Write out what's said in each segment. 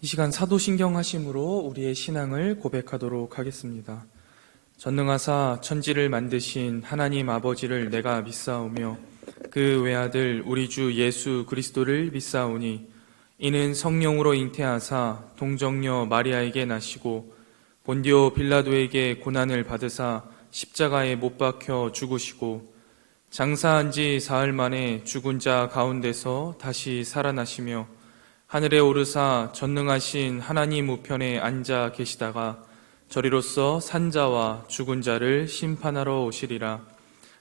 이 시간 사도신경 하심으로 우리의 신앙을 고백하도록 하겠습니다. 전능하사 천지를 만드신 하나님 아버지를 내가 믿사오며 그 외아들 우리 주 예수 그리스도를 믿사오니 이는 성령으로 잉태하사 동정녀 마리아에게 나시고 본디오 빌라도에게 고난을 받으사 십자가에 못 박혀 죽으시고 장사한 지 사흘 만에 죽은 자 가운데서 다시 살아나시며 하늘에 오르사 전능하신 하나님 우편에 앉아 계시다가 저리로서 산자와 죽은 자를 심판하러 오시리라.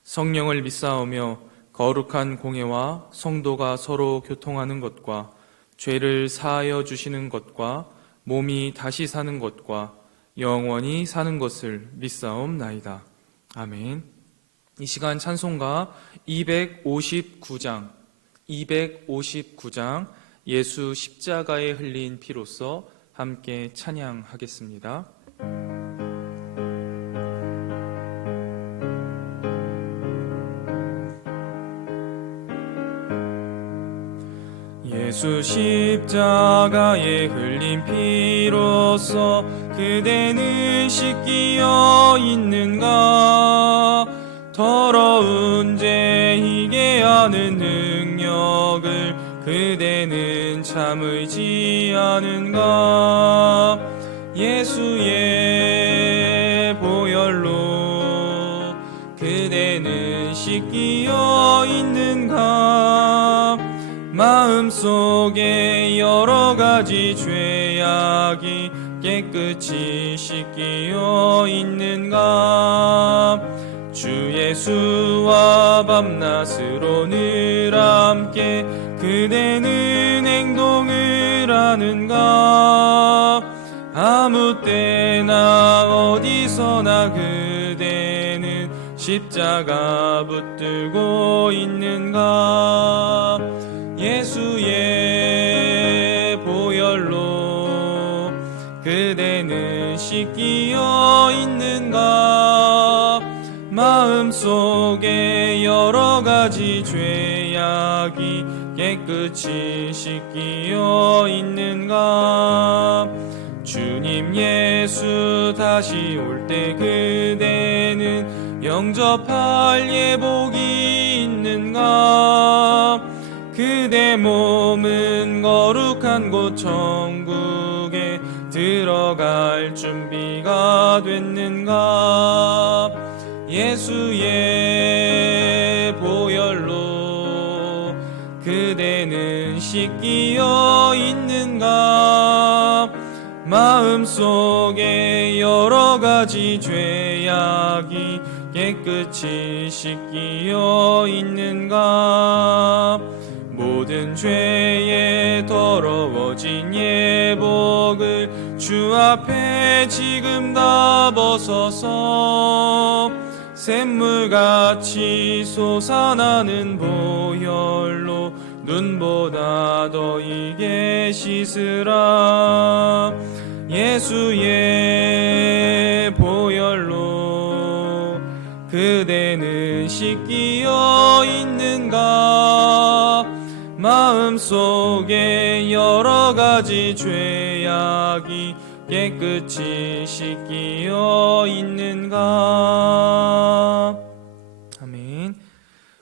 성령을 믿사오며 거룩한 공회와 성도가 서로 교통하는 것과 죄를 사하여 주시는 것과 몸이 다시 사는 것과 영원히 사는 것을 믿사옵나이다. 아멘. 이 시간 찬송가 259장 예수 십자가에 흘린 피로써 함께 찬양하겠습니다. 예수 십자가에 흘린 피로써 그대는 씻기어 있는가? 더러운 죄 희게 하는 능력을 그대는 참을지 않은가? 예수의 보혈로 그대는 씻기어 있는가? 마음속에 여러 가지 죄악이 깨끗이 씻기어 있는가? 주 예수와 밤낮으로 늘 함께 그대는 행동을 하는가? 아무 때나 어디서나 그대는 십자가 붙들고 있는가? 예수의 보혈로 그대는 씻기어 있는가? 마음속에 여러 가지 죄악이 깨끗이 씻기어 있는가? 주님 예수 다시 올 때 그대는 영접할 예복이 있는가? 그대 몸은 거룩한 곳 천국에 들어갈 준비가 됐는가? 예수의 보혈로 그대는 씻기어 있는가? 마음속에 여러 가지 죄악이 깨끗이 씻기어 있는가? 모든 죄에 더러워진 예복을 주 앞에 지금 다 벗어서 샘물같이 솟아나는 보혈로 눈보다 더 이게 씻으라. 예수의 보혈로 그대는 씻기어 있는가? 마음속에 여러 가지 죄악이 깨끗이 씻기어 있는가? 아멘.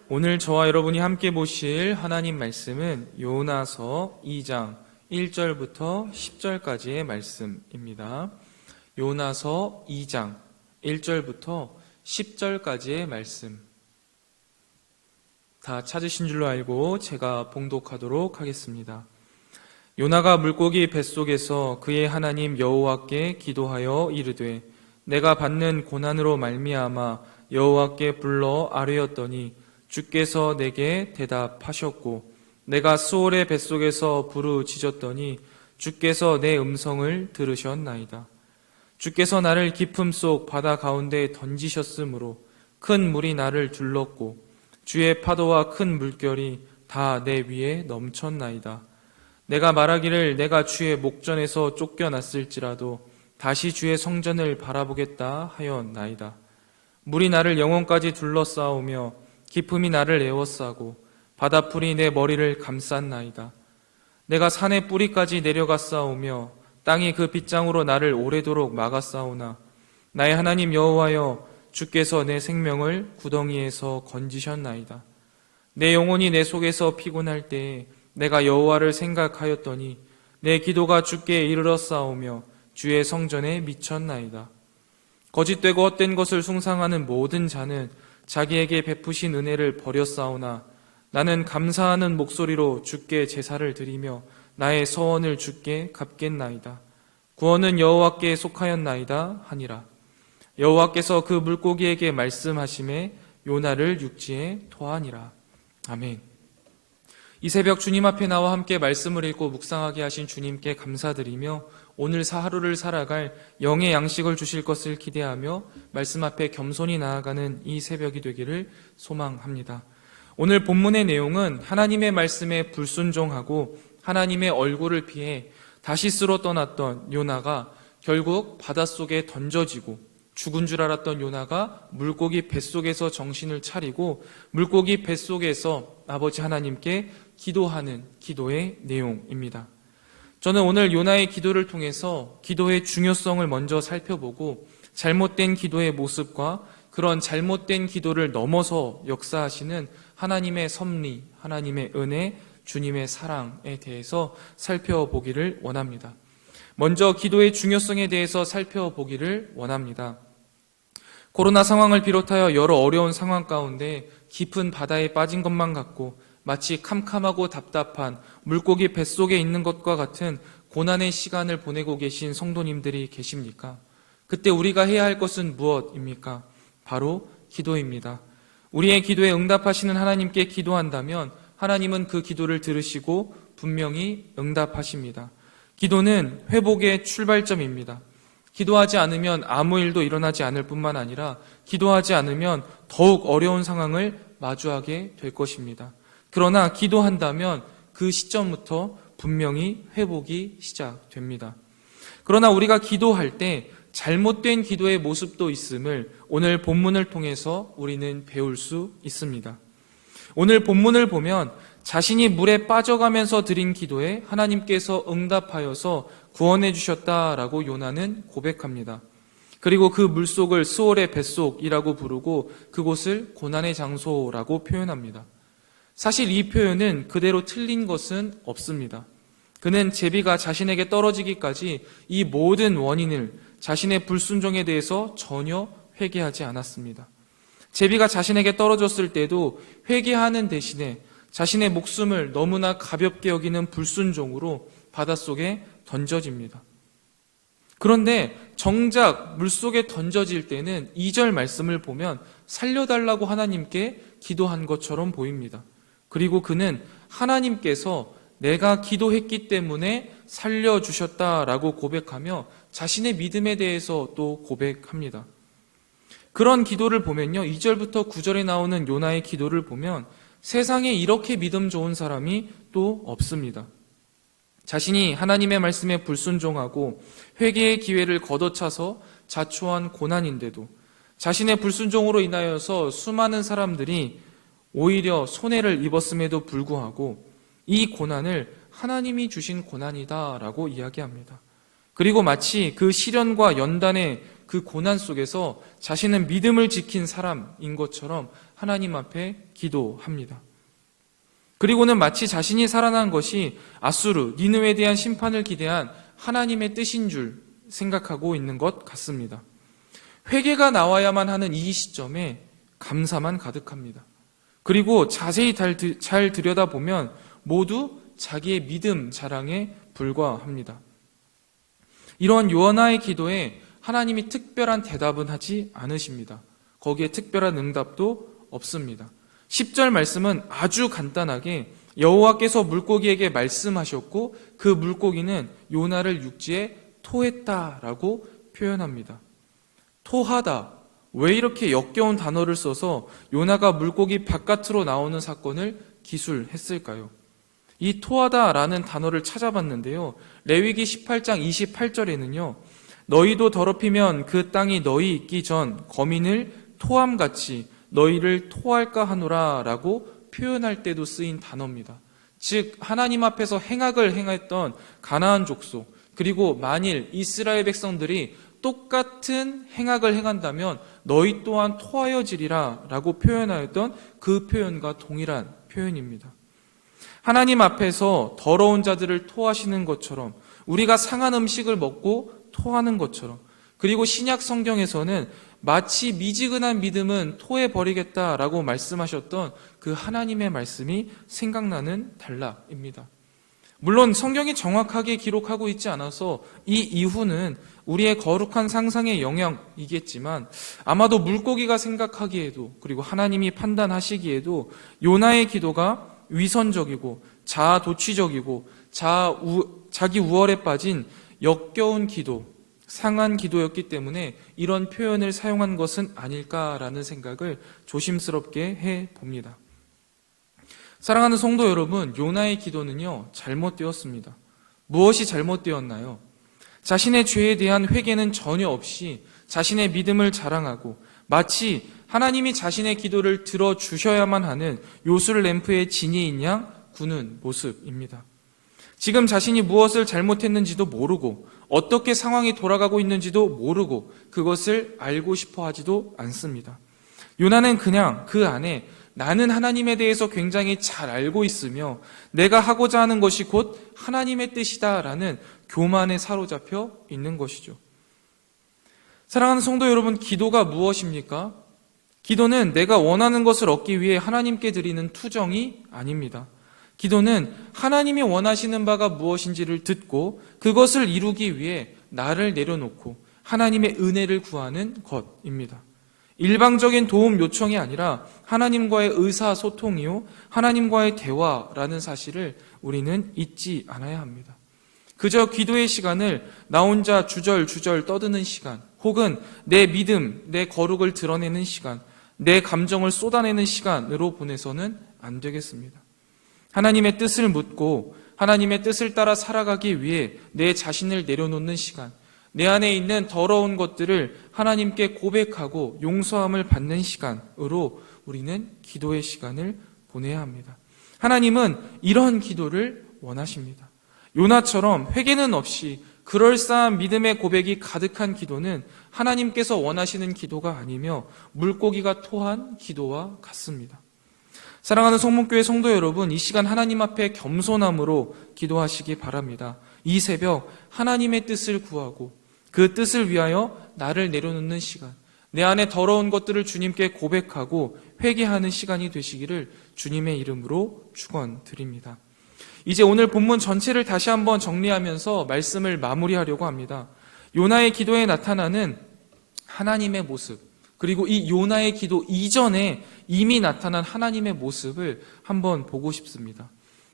오늘 저와 여러분이 함께 보실 하나님 말씀은 요나서 2장 1절부터 10절까지의 말씀입니다. 요나서 2장 1절부터 10절까지의 말씀. 다 찾으신 줄로 알고 제가 봉독하도록 하겠습니다. 요나가 물고기 뱃속에서 그의 하나님 여호와께 기도하여 이르되 내가 받는 고난으로 말미암아 여호와께 불러 아뢰었더니 주께서 내게 대답하셨고 내가 수올의 뱃속에서 부르짖었더니 주께서 내 음성을 들으셨나이다. 주께서 나를 깊음 속 바다 가운데 던지셨으므로 큰 물이 나를 둘렀고 주의 파도와 큰 물결이 다 내 위에 넘쳤나이다. 내가 말하기를 내가 주의 목전에서 쫓겨났을지라도 다시 주의 성전을 바라보겠다 하였나이다. 물이 나를 영혼까지 둘러싸오며 깊음이 나를 에워싸고 바다풀이 내 머리를 감쌌나이다. 내가 산의 뿌리까지 내려갔사오며 땅이 그 빗장으로 나를 오래도록 막았사오나 나의 하나님 여호와여, 주께서 내 생명을 구덩이에서 건지셨나이다. 내 영혼이 내 속에서 피곤할 때에 내가 여호와를 생각하였더니 내 기도가 주께 이르렀사오며 주의 성전에 미쳤나이다. 거짓되고 헛된 것을 숭상하는 모든 자는 자기에게 베푸신 은혜를 버렸사오나 나는 감사하는 목소리로 주께 제사를 드리며 나의 서원을 주께 갚겠나이다. 구원은 여호와께 속하였나이다 하니라. 여호와께서 그 물고기에게 말씀하심에 요나를 육지에 토하니라. 아멘. 이 새벽 주님 앞에 나와 함께 말씀을 읽고 묵상하게 하신 주님께 감사드리며 오늘 하루를 살아갈 영의 양식을 주실 것을 기대하며 말씀 앞에 겸손히 나아가는 이 새벽이 되기를 소망합니다. 오늘 본문의 내용은 하나님의 말씀에 불순종하고 하나님의 얼굴을 피해 다시스로 떠났던 요나가 결국 바닷속에 던져지고 죽은 줄 알았던 요나가 물고기 뱃속에서 정신을 차리고 물고기 뱃속에서 아버지 하나님께 기도하는 기도의 내용입니다. 저는 오늘 요나의 기도를 통해서 기도의 중요성을 먼저 살펴보고 잘못된 기도의 모습과 그런 잘못된 기도를 넘어서 역사하시는 하나님의 섭리, 하나님의 은혜, 주님의 사랑에 대해서 살펴보기를 원합니다. 먼저 기도의 중요성에 대해서 살펴보기를 원합니다. 코로나 상황을 비롯하여 여러 어려운 상황 가운데 깊은 바다에 빠진 것만 같고 마치 캄캄하고 답답한 물고기 뱃속에 있는 것과 같은 고난의 시간을 보내고 계신 성도님들이 계십니까? 그때 우리가 해야 할 것은 무엇입니까? 바로 기도입니다. 우리의 기도에 응답하시는 하나님께 기도한다면 하나님은 그 기도를 들으시고 분명히 응답하십니다. 기도는 회복의 출발점입니다. 기도하지 않으면 아무 일도 일어나지 않을 뿐만 아니라 기도하지 않으면 더욱 어려운 상황을 마주하게 될 것입니다. 그러나 기도한다면 그 시점부터 분명히 회복이 시작됩니다. 그러나 우리가 기도할 때 잘못된 기도의 모습도 있음을 오늘 본문을 통해서 우리는 배울 수 있습니다. 오늘 본문을 보면 자신이 물에 빠져가면서 드린 기도에 하나님께서 응답하여서 구원해 주셨다라고 요나는 고백합니다. 그리고 그 물속을 스올의 뱃속이라고 부르고 그곳을 고난의 장소라고 표현합니다. 사실 이 표현은 그대로 틀린 것은 없습니다. 그는 제비가 자신에게 떨어지기까지 이 모든 원인을 자신의 불순종에 대해서 전혀 회개하지 않았습니다. 제비가 자신에게 떨어졌을 때도 회개하는 대신에 자신의 목숨을 너무나 가볍게 여기는 불순종으로 바닷속에 던져집니다. 그런데 정작 물속에 던져질 때는 2절 말씀을 보면 살려달라고 하나님께 기도한 것처럼 보입니다. 그리고 그는 하나님께서 내가 기도했기 때문에 살려주셨다라고 고백하며 자신의 믿음에 대해서 또 고백합니다. 그런 기도를 보면요, 2절부터 9절에 나오는 요나의 기도를 보면 세상에 이렇게 믿음 좋은 사람이 또 없습니다. 자신이 하나님의 말씀에 불순종하고 회개의 기회를 걷어차서 자초한 고난인데도 자신의 불순종으로 인하여서 수많은 사람들이 오히려 손해를 입었음에도 불구하고 이 고난을 하나님이 주신 고난이다라고 이야기합니다. 그리고 마치 그 시련과 연단의 그 고난 속에서 자신은 믿음을 지킨 사람인 것처럼 하나님 앞에 기도합니다. 그리고는 마치 자신이 살아난 것이 아수르, 니느웨에 대한 심판을 기대한 하나님의 뜻인 줄 생각하고 있는 것 같습니다. 회개가 나와야만 하는 이 시점에 감사만 가득합니다. 그리고 자세히 잘 들여다보면 모두 자기의 믿음 자랑에 불과합니다. 이런 요나의 기도에 하나님이 특별한 대답은 하지 않으십니다. 거기에 특별한 응답도 없습니다. 10절 말씀은 아주 간단하게 여호와께서 물고기에게 말씀하셨고 그 물고기는 요나를 육지에 토했다라고 표현합니다. 토하다. 왜 이렇게 역겨운 단어를 써서 요나가 물고기 바깥으로 나오는 사건을 기술했을까요? 이 토하다라는 단어를 찾아봤는데요. 레위기 18장 28절에는요. 너희도 더럽히면 그 땅이 너희 있기 전 거민을 토함같이 너희를 토할까 하노라 라고 표현할 때도 쓰인 단어입니다. 즉 하나님 앞에서 행악을 행했던 가나안 족속, 그리고 만일 이스라엘 백성들이 똑같은 행악을 행한다면 너희 또한 토하여지리라 라고 표현하였던 그 표현과 동일한 표현입니다. 하나님 앞에서 더러운 자들을 토하시는 것처럼, 우리가 상한 음식을 먹고 토하는 것처럼, 그리고 신약 성경에서는 마치 미지근한 믿음은 토해버리겠다라고 말씀하셨던 그 하나님의 말씀이 생각나는 단락입니다. 물론 성경이 정확하게 기록하고 있지 않아서 이 이후는 우리의 거룩한 상상의 영향이겠지만, 아마도 물고기가 생각하기에도, 그리고 하나님이 판단하시기에도 요나의 기도가 위선적이고 자아도취적이고 자기 우월에 빠진 역겨운 기도, 상한 기도였기 때문에 이런 표현을 사용한 것은 아닐까라는 생각을 조심스럽게 해봅니다. 사랑하는 성도 여러분, 요나의 기도는요, 잘못되었습니다. 무엇이 잘못되었나요? 자신의 죄에 대한 회개는 전혀 없이 자신의 믿음을 자랑하고 마치 하나님이 자신의 기도를 들어주셔야만 하는 요술 램프의 지니인 양 구는 모습입니다. 지금 자신이 무엇을 잘못했는지도 모르고 어떻게 상황이 돌아가고 있는지도 모르고 그것을 알고 싶어 하지도 않습니다. 요나는 그냥 그 안에 나는 하나님에 대해서 굉장히 잘 알고 있으며 내가 하고자 하는 것이 곧 하나님의 뜻이다라는 교만에 사로잡혀 있는 것이죠. 사랑하는 성도 여러분, 기도가 무엇입니까? 기도는 내가 원하는 것을 얻기 위해 하나님께 드리는 투정이 아닙니다. 기도는 하나님이 원하시는 바가 무엇인지를 듣고 그것을 이루기 위해 나를 내려놓고 하나님의 은혜를 구하는 것입니다. 일방적인 도움 요청이 아니라 하나님과의 의사소통이요, 하나님과의 대화라는 사실을 우리는 잊지 않아야 합니다. 그저 기도의 시간을 나 혼자 주절주절 떠드는 시간, 혹은 내 믿음, 내 거룩을 드러내는 시간, 내 감정을 쏟아내는 시간으로 보내서는 안 되겠습니다. 하나님의 뜻을 묻고 하나님의 뜻을 따라 살아가기 위해 내 자신을 내려놓는 시간, 내 안에 있는 더러운 것들을 하나님께 고백하고 용서함을 받는 시간으로 우리는 기도의 시간을 보내야 합니다. 하나님은 이런 기도를 원하십니다. 요나처럼 회개는 없이 그럴싸한 믿음의 고백이 가득한 기도는 하나님께서 원하시는 기도가 아니며 물고기가 토한 기도와 같습니다. 사랑하는 성문교회 성도 여러분, 이 시간 하나님 앞에 겸손함으로 기도하시기 바랍니다. 이 새벽 하나님의 뜻을 구하고 그 뜻을 위하여 나를 내려놓는 시간, 내 안에 더러운 것들을 주님께 고백하고 회개하는 시간이 되시기를 주님의 이름으로 축원드립니다. 이제 오늘 본문 전체를 다시 한번 정리하면서 말씀을 마무리하려고 합니다. 요나의 기도에 나타나는 하나님의 모습, 그리고 이 요나의 기도 이전에 이미 나타난 하나님의 모습을 한번 보고 싶습니다.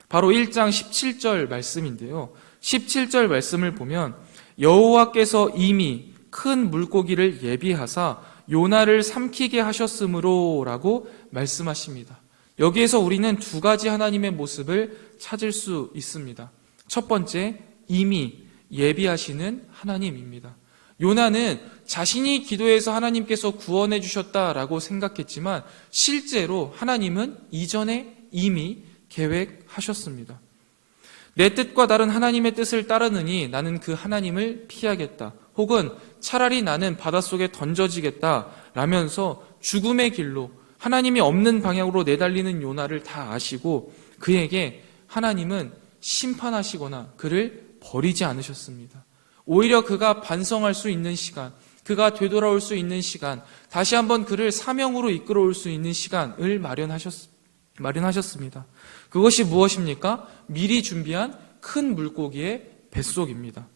바로 1장 17절 말씀인데요. 17절 말씀을 보면 여호와께서 이미 큰 물고기를 예비하사 요나를 삼키게 하셨으므로 라고 말씀하십니다. 여기에서 우리는 두 가지 하나님의 모습을 찾을 수 있습니다. 첫 번째, 이미 예비하시는 하나님입니다. 요나는 자신이 기도해서 하나님께서 구원해 주셨다라고 생각했지만 실제로 하나님은 이전에 이미 계획하셨습니다. 내 뜻과 다른 하나님의 뜻을 따르느니 나는 그 하나님을 피하겠다. 혹은 차라리 나는 바닷속에 던져지겠다 라면서 죽음의 길로 하나님이 없는 방향으로 내달리는 요나를 다 아시고 그에게 하나님은 심판하시거나 그를 버리지 않으셨습니다. 오히려 그가 반성할 수 있는 시간, 그가 되돌아올 수 있는 시간, 다시 한번 그를 사명으로 이끌어올 수 있는 시간을 마련하셨습니다. 그것이 무엇입니까? 미리 준비한 큰 물고기의 뱃속입니다.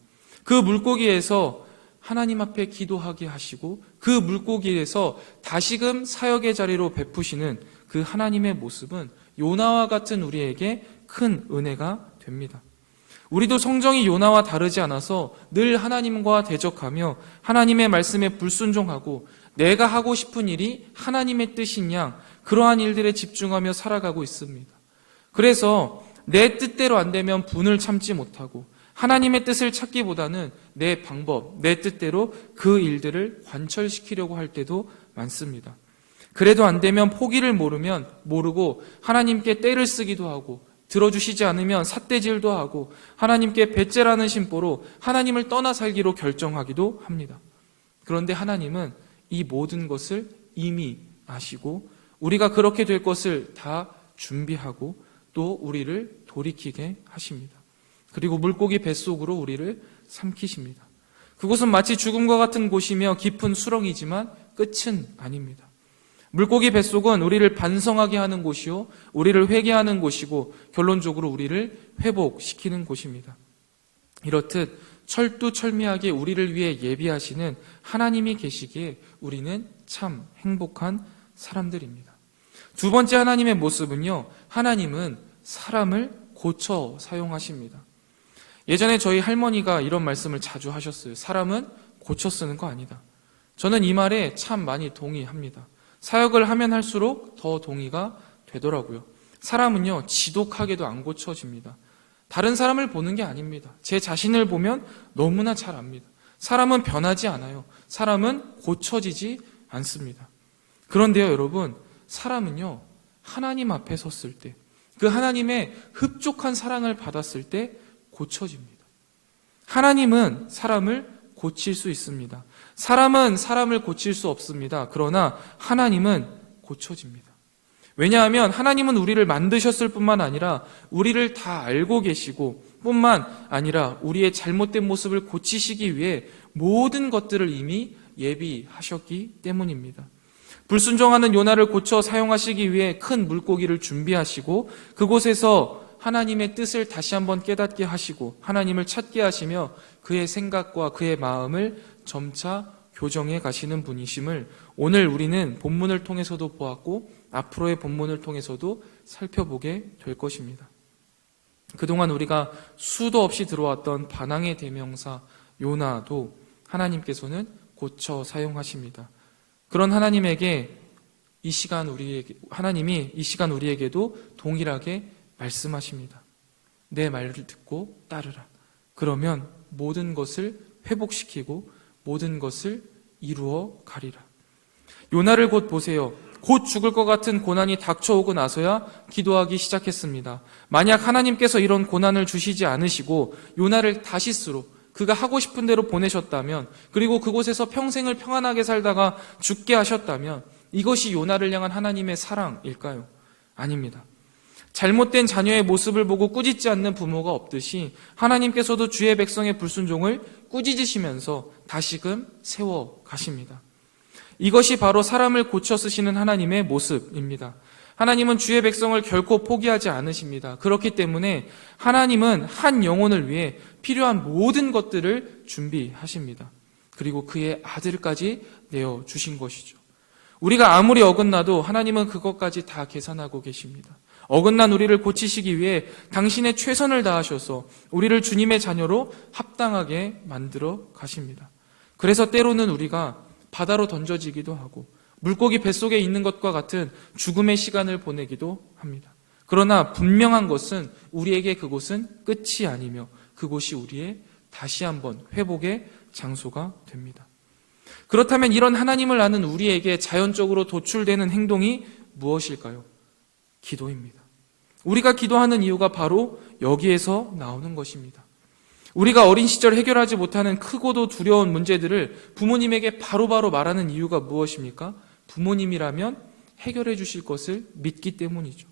그 물고기에서 하나님 앞에 기도하게 하시고 그 물고기에서 다시금 사역의 자리로 베푸시는 그 하나님의 모습은 요나와 같은 우리에게 큰 은혜가 됩니다. 우리도 성정이 요나와 다르지 않아서 늘 하나님과 대적하며 하나님의 말씀에 불순종하고 내가 하고 싶은 일이 하나님의 뜻인 양 그러한 일들에 집중하며 살아가고 있습니다. 그래서 내 뜻대로 안 되면 분을 참지 못하고 하나님의 뜻을 찾기보다는 내 방법, 내 뜻대로 그 일들을 관철시키려고 할 때도 많습니다. 그래도 안 되면 포기를 모르고 하나님께 떼를 쓰기도 하고 들어주시지 않으면 삿대질도 하고 하나님께 배째라는 심보로 하나님을 떠나 살기로 결정하기도 합니다. 그런데 하나님은 이 모든 것을 이미 아시고 우리가 그렇게 될 것을 다 준비하고 또 우리를 돌이키게 하십니다. 그리고 물고기 뱃속으로 우리를 삼키십니다. 그곳은 마치 죽음과 같은 곳이며 깊은 수렁이지만 끝은 아닙니다. 물고기 뱃속은 우리를 반성하게 하는 곳이요, 우리를 회개하는 곳이고 결론적으로 우리를 회복시키는 곳입니다. 이렇듯 철두철미하게 우리를 위해 예비하시는 하나님이 계시기에 우리는 참 행복한 사람들입니다. 두 번째 하나님의 모습은요, 하나님은 사람을 고쳐 사용하십니다. 예전에 저희 할머니가 이런 말씀을 자주 하셨어요. 사람은 고쳐 쓰는 거 아니다. 저는 이 말에 참 많이 동의합니다. 사역을 하면 할수록 더 동의가 되더라고요. 사람은요, 지독하게도 안 고쳐집니다. 다른 사람을 보는 게 아닙니다. 제 자신을 보면 너무나 잘 압니다. 사람은 변하지 않아요. 사람은 고쳐지지 않습니다. 그런데요, 여러분, 사람은요, 하나님 앞에 섰을 때, 그 하나님의 흡족한 사랑을 받았을 때 고쳐집니다. 하나님은 사람을 고칠 수 있습니다. 사람은 사람을 고칠 수 없습니다. 그러나 하나님은 고쳐집니다. 왜냐하면 하나님은 우리를 만드셨을 뿐만 아니라 우리를 다 알고 계시고 뿐만 아니라 우리의 잘못된 모습을 고치시기 위해 모든 것들을 이미 예비하셨기 때문입니다. 불순종하는 요나를 고쳐 사용하시기 위해 큰 물고기를 준비하시고 그곳에서 하나님의 뜻을 다시 한번 깨닫게 하시고 하나님을 찾게 하시며 그의 생각과 그의 마음을 점차 교정해 가시는 분이심을 오늘 우리는 본문을 통해서도 보았고 앞으로의 본문을 통해서도 살펴보게 될 것입니다. 그동안 우리가 수도 없이 들어왔던 반항의 대명사 요나도 하나님께서는 고쳐 사용하십니다. 그런 하나님이 이 시간 우리에게도 동일하게 말씀하십니다. 내 말을 듣고 따르라. 그러면 모든 것을 회복시키고 모든 것을 이루어 가리라. 요나를 곧 보세요. 곧 죽을 것 같은 고난이 닥쳐오고 나서야 기도하기 시작했습니다. 만약 하나님께서 이런 고난을 주시지 않으시고 요나를 다시스로 그가 하고 싶은 대로 보내셨다면, 그리고 그곳에서 평생을 평안하게 살다가 죽게 하셨다면 이것이 요나를 향한 하나님의 사랑일까요? 아닙니다. 잘못된 자녀의 모습을 보고 꾸짖지 않는 부모가 없듯이 하나님께서도 주의 백성의 불순종을 꾸짖으시면서 다시금 세워 가십니다. 이것이 바로 사람을 고쳐 쓰시는 하나님의 모습입니다. 하나님은 주의 백성을 결코 포기하지 않으십니다. 그렇기 때문에 하나님은 한 영혼을 위해 필요한 모든 것들을 준비하십니다. 그리고 그의 아들까지 내어주신 것이죠. 우리가 아무리 어긋나도 하나님은 그것까지 다 계산하고 계십니다. 어긋난 우리를 고치시기 위해 당신의 최선을 다하셔서 우리를 주님의 자녀로 합당하게 만들어 가십니다. 그래서 때로는 우리가 바다로 던져지기도 하고 물고기 뱃속에 있는 것과 같은 죽음의 시간을 보내기도 합니다. 그러나 분명한 것은 우리에게 그곳은 끝이 아니며 그곳이 우리의 다시 한번 회복의 장소가 됩니다. 그렇다면 이런 하나님을 아는 우리에게 자연적으로 도출되는 행동이 무엇일까요? 기도입니다. 우리가 기도하는 이유가 바로 여기에서 나오는 것입니다. 우리가 어린 시절 해결하지 못하는 크고도 두려운 문제들을 부모님에게 바로바로 말하는 이유가 무엇입니까? 부모님이라면 해결해 주실 것을 믿기 때문이죠.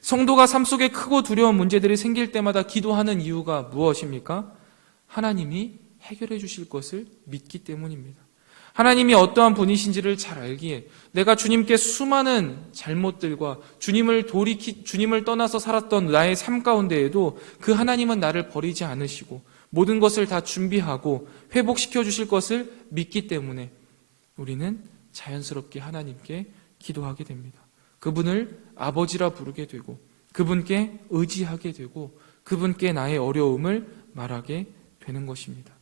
성도가 삶 속에 크고 두려운 문제들이 생길 때마다 기도하는 이유가 무엇입니까? 하나님이 해결해 주실 것을 믿기 때문입니다. 하나님이 어떠한 분이신지를 잘 알기에 내가 주님께 수많은 잘못들과 주님을 떠나서 살았던 나의 삶 가운데에도 그 하나님은 나를 버리지 않으시고 모든 것을 다 준비하고 회복시켜 주실 것을 믿기 때문에 우리는 자연스럽게 하나님께 기도하게 됩니다. 그분을 아버지라 부르게 되고 그분께 의지하게 되고 그분께 나의 어려움을 말하게 되는 것입니다.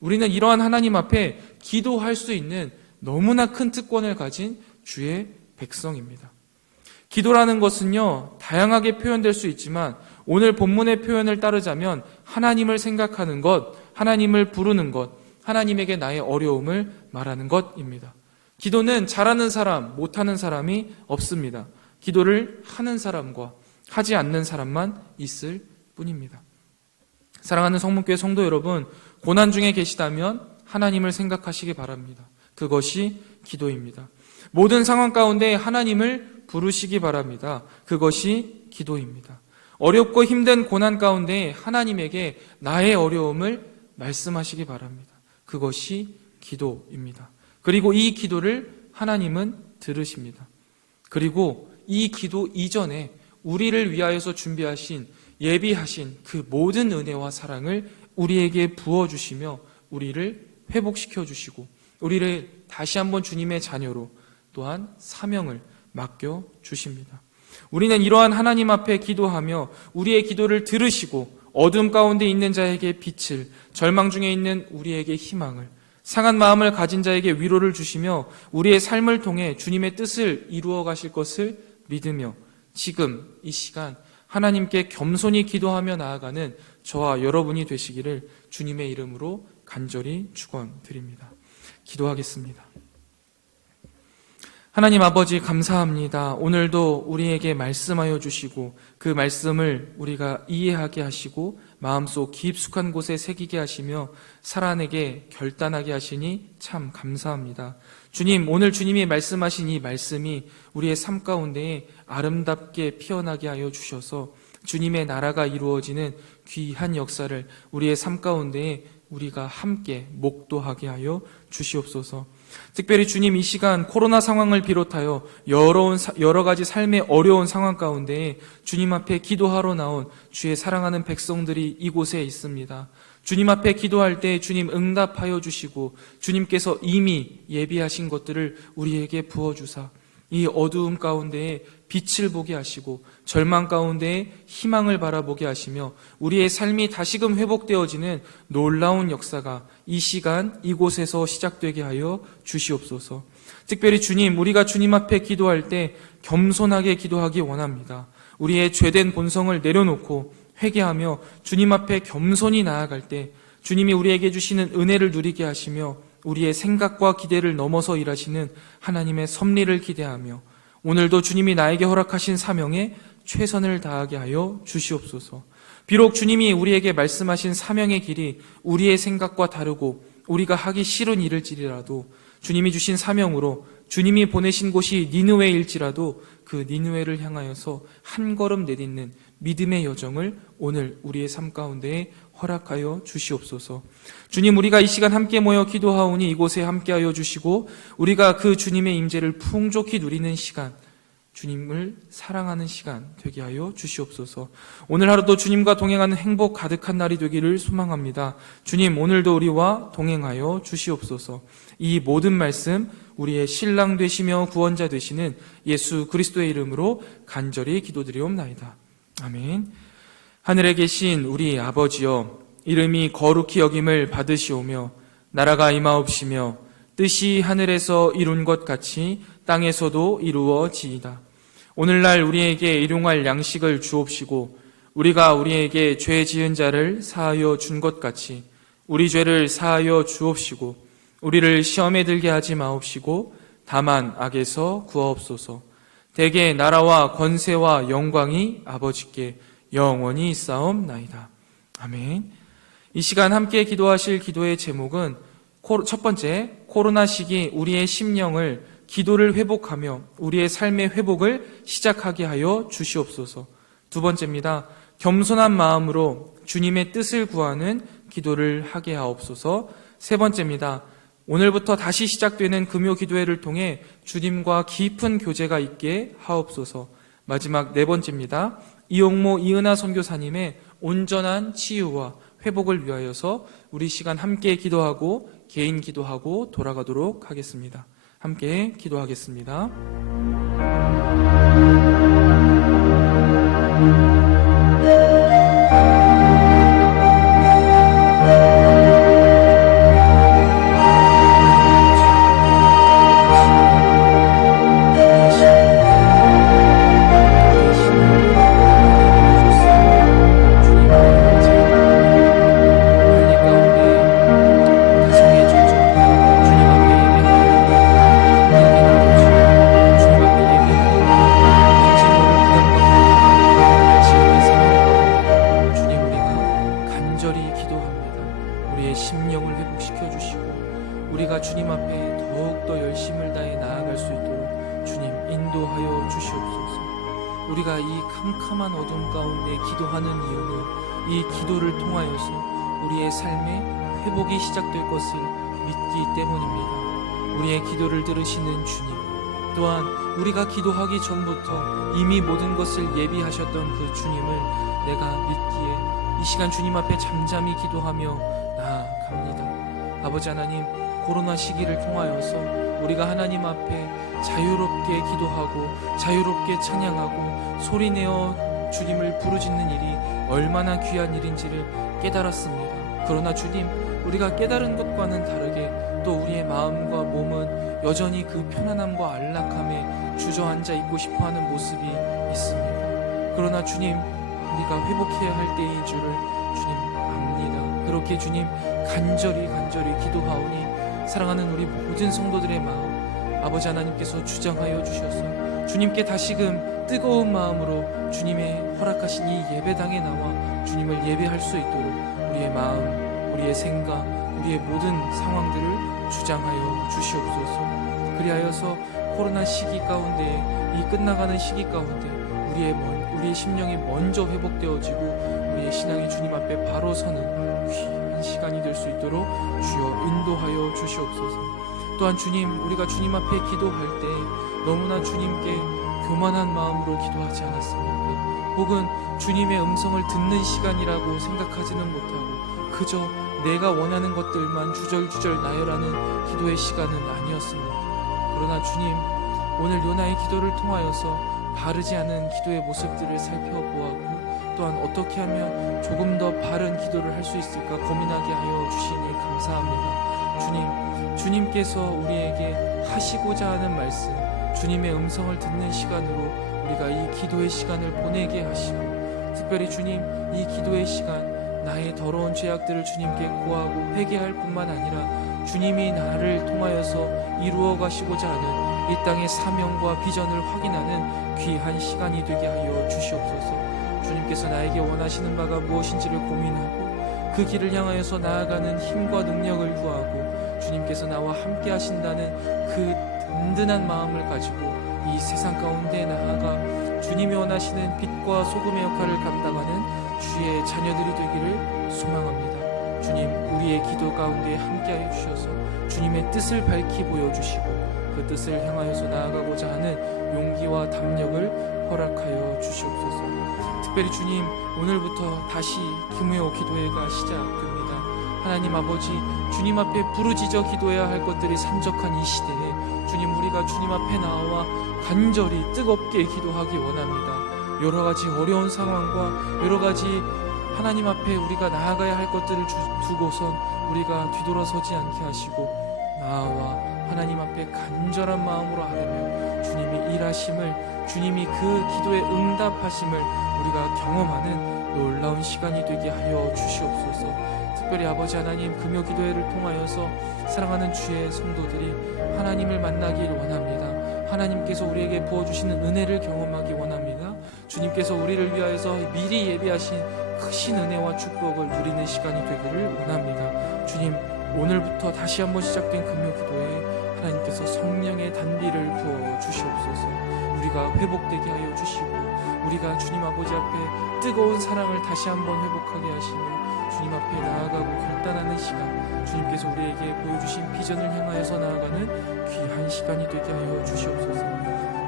우리는 이러한 하나님 앞에 기도할 수 있는 너무나 큰 특권을 가진 주의 백성입니다. 기도라는 것은요, 다양하게 표현될 수 있지만 오늘 본문의 표현을 따르자면 하나님을 생각하는 것, 하나님을 부르는 것, 하나님에게 나의 어려움을 말하는 것입니다. 기도는 잘하는 사람, 못하는 사람이 없습니다. 기도를 하는 사람과 하지 않는 사람만 있을 뿐입니다. 사랑하는 성문교회 성도 여러분, 고난 중에 계시다면 하나님을 생각하시기 바랍니다. 그것이 기도입니다. 모든 상황 가운데 하나님을 부르시기 바랍니다. 그것이 기도입니다. 어렵고 힘든 고난 가운데 하나님에게 나의 어려움을 말씀하시기 바랍니다. 그것이 기도입니다. 그리고 이 기도를 하나님은 들으십니다. 그리고 이 기도 이전에 우리를 위하여서 준비하신, 예비하신 그 모든 은혜와 사랑을 우리에게 부어주시며 우리를 회복시켜 주시고 우리를 다시 한번 주님의 자녀로 또한 사명을 맡겨 주십니다. 우리는 이러한 하나님 앞에 기도하며 우리의 기도를 들으시고 어둠 가운데 있는 자에게 빛을, 절망 중에 있는 우리에게 희망을, 상한 마음을 가진 자에게 위로를 주시며 우리의 삶을 통해 주님의 뜻을 이루어 가실 것을 믿으며 지금 이 시간 하나님께 겸손히 기도하며 나아가는 저와 여러분이 되시기를 주님의 이름으로 간절히 축원드립니다. 기도하겠습니다. 하나님 아버지 감사합니다. 오늘도 우리에게 말씀하여 주시고 그 말씀을 우리가 이해하게 하시고 마음속 깊숙한 곳에 새기게 하시며 살아내게 결단하게 하시니 참 감사합니다. 주님, 오늘 주님이 말씀하신 이 말씀이 우리의 삶 가운데에 아름답게 피어나게 하여 주셔서 주님의 나라가 이루어지는 귀한 역사를 우리의 삶 가운데에 우리가 함께 목도하게 하여 주시옵소서. 특별히 주님, 이 시간 코로나 상황을 비롯하여 여러 가지 삶의 어려운 상황 가운데 주님 앞에 기도하러 나온 주의 사랑하는 백성들이 이곳에 있습니다. 주님 앞에 기도할 때 주님 응답하여 주시고 주님께서 이미 예비하신 것들을 우리에게 부어주사 이 어두움 가운데에 빛을 보게 하시고 절망 가운데에 희망을 바라보게 하시며 우리의 삶이 다시금 회복되어지는 놀라운 역사가 이 시간 이곳에서 시작되게 하여 주시옵소서. 특별히 주님, 우리가 주님 앞에 기도할 때 겸손하게 기도하기 원합니다. 우리의 죄된 본성을 내려놓고 회개하며 주님 앞에 겸손히 나아갈 때 주님이 우리에게 주시는 은혜를 누리게 하시며 우리의 생각과 기대를 넘어서 일하시는 하나님의 섭리를 기대하며 오늘도 주님이 나에게 허락하신 사명에 최선을 다하게 하여 주시옵소서. 비록 주님이 우리에게 말씀하신 사명의 길이 우리의 생각과 다르고 우리가 하기 싫은 일일지라도 주님이 주신 사명으로 주님이 보내신 곳이 니느웨일지라도 그 니느웨를 향하여서 한 걸음 내딛는 믿음의 여정을 오늘 우리의 삶 가운데에 허락하여 주시옵소서. 주님, 우리가 이 시간 함께 모여 기도하오니 이곳에 함께하여 주시고 우리가 그 주님의 임재를 풍족히 누리는 시간, 주님을 사랑하는 시간 되게 하여 주시옵소서. 오늘 하루도 주님과 동행하는 행복 가득한 날이 되기를 소망합니다. 주님, 오늘도 우리와 동행하여 주시옵소서. 이 모든 말씀 우리의 신랑 되시며 구원자 되시는 예수 그리스도의 이름으로 간절히 기도드리옵나이다. 아멘. 하늘에 계신 우리 아버지여, 이름이 거룩히 여김을 받으시오며 나라가 임하옵시며 뜻이 하늘에서 이룬 것 같이 땅에서도 이루어지이다. 오늘날 우리에게 일용할 양식을 주옵시고 우리가 우리에게 죄 지은 자를 사하여 준 것 같이 우리 죄를 사하여 주옵시고 우리를 시험에 들게 하지 마옵시고 다만 악에서 구하옵소서. 대개 나라와 권세와 영광이 아버지께 영원히 있사옵나이다. 아멘. 이 시간 함께 기도하실 기도의 제목은 첫 번째, 코로나 시기 우리의 심령을 기도를 회복하며 우리의 삶의 회복을 시작하게 하여 주시옵소서. 두 번째입니다. 겸손한 마음으로 주님의 뜻을 구하는 기도를 하게 하옵소서. 세 번째입니다. 오늘부터 다시 시작되는 금요 기도회를 통해 주님과 깊은 교제가 있게 하옵소서. 마지막 네 번째입니다. 이용모 이은하 선교사님의 온전한 치유와 회복을 위하여서 우리 시간 함께 기도하고 개인 기도하고 돌아가도록 하겠습니다. 함께 기도하겠습니다. 어둠 가운데 기도하는 이유는 이 기도를 통하여서 우리의 삶에 회복이 시작될 것을 믿기 때문입니다. 우리의 기도를 들으시는 주님, 또한 우리가 기도하기 전부터 이미 모든 것을 예비하셨던 그 주님을 내가 믿기에 이 시간 주님 앞에 잠잠히 기도하며 나아갑니다. 아버지 하나님, 코로나 시기를 통하여서 우리가 하나님 앞에 자유롭게 기도하고 자유롭게 찬양하고 소리내어 주님을 부르짖는 일이 얼마나 귀한 일인지를 깨달았습니다. 그러나 주님, 우리가 깨달은 것과는 다르게 또 우리의 마음과 몸은 여전히 그 편안함과 안락함에 주저앉아 있고 싶어하는 모습이 있습니다. 그러나 주님, 우리가 회복해야 할 때인 줄을 주님 압니다. 그렇게 주님 간절히 기도하오니 사랑하는 우리 모든 성도들의 마음 아버지 하나님께서 주장하여 주셔서 주님께 다시금 뜨거운 마음으로 주님의 허락하신 이 예배당에 나와 주님을 예배할 수 있도록 우리의 마음, 우리의 생각, 우리의 모든 상황들을 주장하여 주시옵소서. 그리하여서 코로나 시기 가운데, 이 끝나가는 시기 가운데 우리의 심령이 먼저 회복되어지고 우리의 신앙이 주님 앞에 바로 서는 귀한 시간이 될 수 있도록 주여 인도하여 주시옵소서. 또한 주님, 우리가 주님 앞에 기도할 때 너무나 주님께 교만한 마음으로 기도하지 않았습니까? 혹은 주님의 음성을 듣는 시간이라고 생각하지는 못하고 그저 내가 원하는 것들만 주절주절 나열하는 기도의 시간은 아니었습니다. 그러나 주님, 오늘 요나의 기도를 통하여서 바르지 않은 기도의 모습들을 살펴보았고 또한 어떻게 하면 조금 더 바른 기도를 할 수 있을까 고민하게 하여 주시니 감사합니다. 주님, 주님께서 우리에게 하시고자 하는 말씀, 주님의 음성을 듣는 시간으로 우리가 이 기도의 시간을 보내게 하시고 특별히 주님, 이 기도의 시간 나의 더러운 죄악들을 주님께 고하고 회개할 뿐만 아니라 주님이 나를 통하여서 이루어 가시고자 하는 이 땅의 사명과 비전을 확인하는 귀한 시간이 되게 하여 주시옵소서. 주님께서 나에게 원하시는 바가 무엇인지를 고민하고 그 길을 향하여서 나아가는 힘과 능력을 구하고 주님께서 나와 함께 하신다는 그 든든한 마음을 가지고 이 세상 가운데 나아가 주님이 원하시는 빛과 소금의 역할을 감당하는 주의 자녀들이 되기를 소망합니다. 주님, 우리의 기도 가운데 함께하여 주셔서 주님의 뜻을 밝히 보여주시고 그 뜻을 향하여서 나아가고자 하는 용기와 담력을 허락하여 주시옵소서. 특별히 주님, 오늘부터 다시 김회오 기도회가 시작됩니다. 하나님 아버지, 주님 앞에 부르짖어 기도해야 할 것들이 산적한 이 시대에 주님, 우리가 주님 앞에 나와 간절히 뜨겁게 기도하기 원합니다. 여러 가지 어려운 상황과 여러 가지 하나님 앞에 우리가 나아가야 할 것들을 두고선 우리가 뒤돌아서지 않게 하시고 나와 하나님 앞에 간절한 마음으로 아뢰며 주님이 일하심을, 주님이 그 기도에 응답하심을 우리가 경험하는 놀라운 시간이 되게 하여 주시옵소서. 특별히 아버지 하나님, 금요 기도회를 통하여서 사랑하는 주의 성도들이 하나님을 만나길 원합니다. 하나님께서 우리에게 부어주시는 은혜를 경험하기 원합니다. 주님께서 우리를 위하여서 미리 예비하신 크신 은혜와 축복을 누리는 시간이 되기를 원합니다. 주님, 오늘부터 다시 한번 시작된 금요 기도에 하나님께서 성령의 단비를 부어 주시옵소서. 우리가 회복되게 하여 주시고 우리가 주님 아버지 앞에 뜨거운 사랑을 다시 한번 회복하게 하시며 주님 앞에 나아가고 결단하는 시간, 주님께서 우리에게 보여주신 비전을 향하여서 나아가는 귀한 시간이 되게 하여 주시옵소서.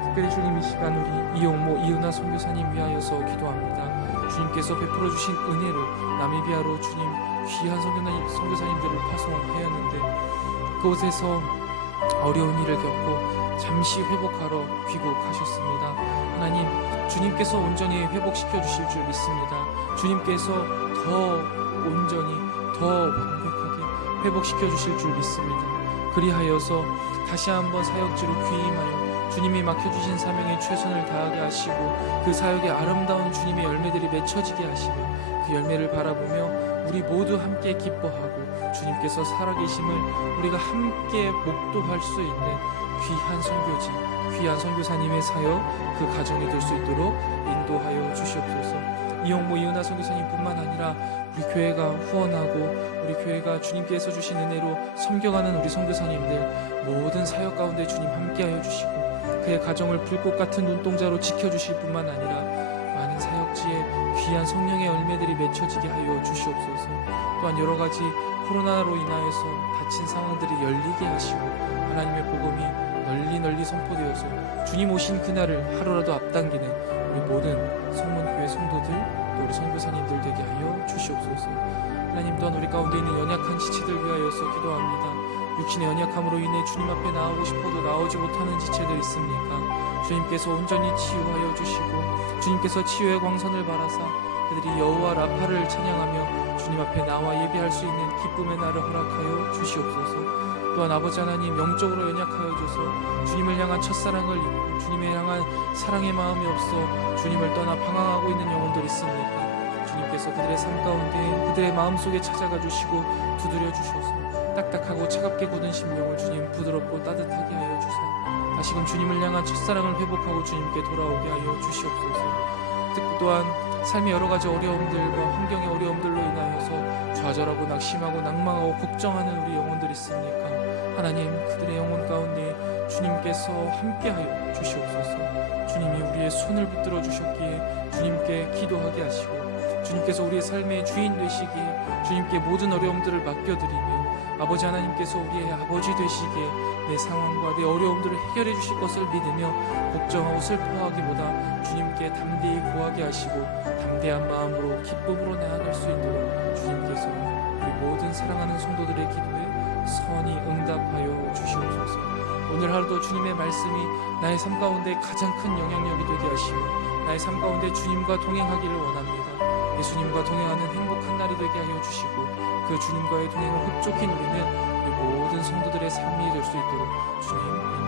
특별히 주님, 이 시간 우리 이용모 이은하 선교사님 위하여서 기도합니다. 주님께서 베풀어 주신 은혜로 나미비아로 주님 귀한 선교사님들을 파송하였는데 그곳에서 어려운 일을 겪고 잠시 회복하러 귀국하셨습니다. 하나님, 주님께서 온전히 회복시켜 주실 줄 믿습니다. 주님께서 더 온전히 더 완벽하게 회복시켜 주실 줄 믿습니다. 그리하여서 다시 한번 사역지로 귀임하여 주님이 맡겨주신 사명에 최선을 다하게 하시고 그 사역에 아름다운 주님의 열매들이 맺혀지게 하시며 그 열매를 바라보며 우리 모두 함께 기뻐하고 주님께서 살아계심을 우리가 함께 목도할 수 있는 귀한 선교지, 귀한 선교사님의 사역, 그 가정이 될 수 있도록 인도하여 주시옵소서. 이용모 이은하 선교사님뿐만 아니라 우리 교회가 후원하고 우리 교회가 주님께서 주신 은혜로 섬겨가는 우리 선교사님들 모든 사역 가운데 주님 함께하여 주시고 그의 가정을 불꽃 같은 눈동자로 지켜주실 뿐만 아니라 많은 사역지, 동시에 귀한 성령의 열매들이 맺혀지게 하여 주시옵소서. 또한 여러 가지 코로나로 인하여서 닫힌 상황들이 열리게 하시고 하나님의 복음이 널리 선포되어서 주님 오신 그날을 하루라도 앞당기는 우리 모든 성문교회 성도들, 또 우리 선교사님들 되게 하여 주시옵소서. 하나님, 또한 우리 가운데 있는 연약한 지체들 위하여서 기도합니다. 육신의 연약함으로 인해 주님 앞에 나오고 싶어도 나오지 못하는 지체들 있습니까? 주님께서 온전히 치유하여 주시고 주님께서 치유의 광선을 바라사 그들이 여호와 라파를 찬양하며 주님 앞에 나와 예배할 수 있는 기쁨의 날을 허락하여 주시옵소서. 또한 아버지 하나님, 영적으로 연약하여져서 주님을 향한 첫사랑을 잃고 주님을 향한 사랑의 마음이 없어 주님을 떠나 방황하고 있는 영혼들 있습니까? 주님께서 그들의 삶 가운데 그들의 마음속에 찾아가 주시고 두드려 주셔서 딱딱하고 차갑게 굳은 심령을 주님 부드럽고 따뜻하게 하여 주사 다시금 주님을 향한 첫사랑을 회복하고 주님께 돌아오게 하여 주시옵소서. 또한 삶의 여러 가지 어려움들과 환경의 어려움들로 인하여서 좌절하고 낙심하고 낭망하고 걱정하는 우리 영혼들 있습니까? 하나님, 그들의 영혼 가운데 주님께서 함께하여 주시옵소서. 주님이 우리의 손을 붙들어 주셨기에 주님께 기도하게 하시고 주님께서 우리의 삶의 주인 되시기에 주님께 모든 어려움들을 맡겨드리며 아버지 하나님께서 우리의 아버지 되시기에 내 상황과 내 어려움들을 해결해 주실 것을 믿으며 걱정하고 슬퍼하기보다 주님께 담대히 구하게 하시고 담대한 마음으로 기쁨으로 나아갈 수 있도록 주님께서 우리 모든 사랑하는 성도들의 기도에 선히 응답하여 주시옵소서. 오늘 하루도 주님의 말씀이 나의 삶 가운데 가장 큰 영향력이 되게 하시고 나의 삶 가운데 주님과 동행하기를 원합니다. 예수님과 동행하는 행복한 날이 되게 하여 주시고 그 주님과의 동행을 흡족히 누리는 우리 모든 성도들의 삶이 될 수 있도록 주님